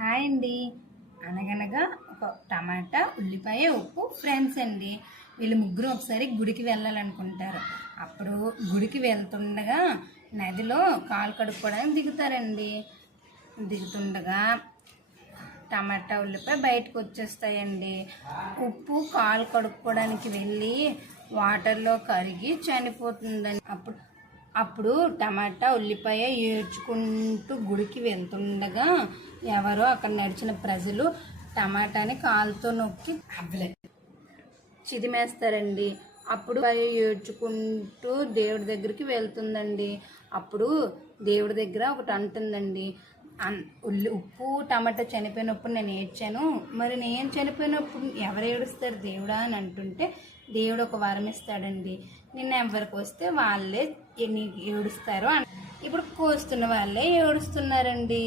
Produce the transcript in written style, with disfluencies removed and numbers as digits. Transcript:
Hi అండి. అనగనగా ఒక టమాటా, ఉల్లిపాయ, ఉప్పు ఫ్రెండ్స్ అండి. వీళ్ళు ముగ్గురు ఒకసారి గుడికి వెళ్ళాలనుకుంటారు. అప్పుడు గుడికి వెళ్తుండగా నదిలో కాలు కడుక్కోవడానికి దిగుతారండి. దిగుతుండగా టమాటా, ఉల్లిపాయ బయటకు వచ్చేస్తాయండి. ఉప్పు కాలు కడుక్కోవడానికి వెళ్ళి వాటర్లో కరిగి చనిపోతుందండి. అప్పుడు టమాటా, ఉల్లిపాయ ఏడ్చుకుంటూ గుడికి వెళ్తుండగా ఎవరో అక్కడ నడిచిన ప్రజలు టమాటాని కాలుతో నొక్కి చిదిమేస్తారండి. అప్పుడు ఏడ్చుకుంటూ దేవుడి దగ్గరికి వెళ్తుందండి. అప్పుడు దేవుడి దగ్గర ఒకటి అంటుందండి, ఉప్పు టమాటా చనిపోయినప్పుడు నేను ఏడ్చాను, మరి నేను చనిపోయినప్పుడు ఎవరు ఏడుస్తారు దేవుడా అని అంటుంటే దేవుడు ఒక వరం ఇస్తాడండి. నిన్న ఎవరికి వస్తే వాళ్ళే నీకు ఏడుస్తారు అని. ఇప్పుడు కోస్తున్న వాళ్ళే ఏడుస్తున్నారండి.